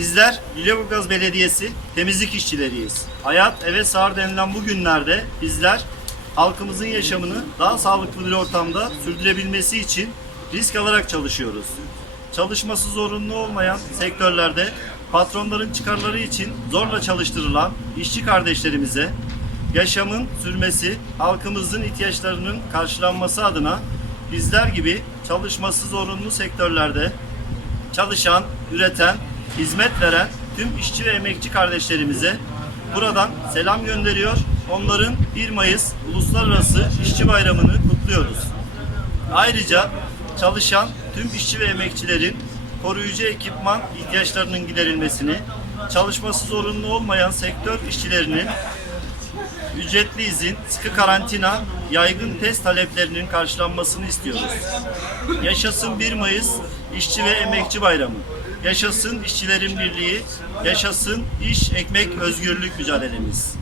Bizler Lüleburgaz Belediyesi temizlik işçileriyiz. Hayat eve sağır denilen bu günlerde bizler halkımızın yaşamını daha sağlıklı bir ortamda sürdürebilmesi için risk alarak çalışıyoruz. Çalışması zorunlu olmayan sektörlerde patronların çıkarları için zorla çalıştırılan işçi kardeşlerimize yaşamın sürmesi, halkımızın ihtiyaçlarının karşılanması adına bizler gibi çalışması zorunlu sektörlerde çalışan, üreten, hizmet veren tüm işçi ve emekçi kardeşlerimize buradan selam gönderiyor. Onların 1 Mayıs Uluslararası İşçi Bayramı'nı kutluyoruz. Ayrıca çalışan tüm işçi ve emekçilerin koruyucu ekipman ihtiyaçlarının giderilmesini, çalışması zorunlu olmayan sektör işçilerinin ücretli izin, sıkı karantina, yaygın test taleplerinin karşılanmasını istiyoruz. Yaşasın 1 Mayıs İşçi ve Emekçi Bayramı. Yaşasın işçilerin birliği, yaşasın iş, ekmek, özgürlük mücadelemiz.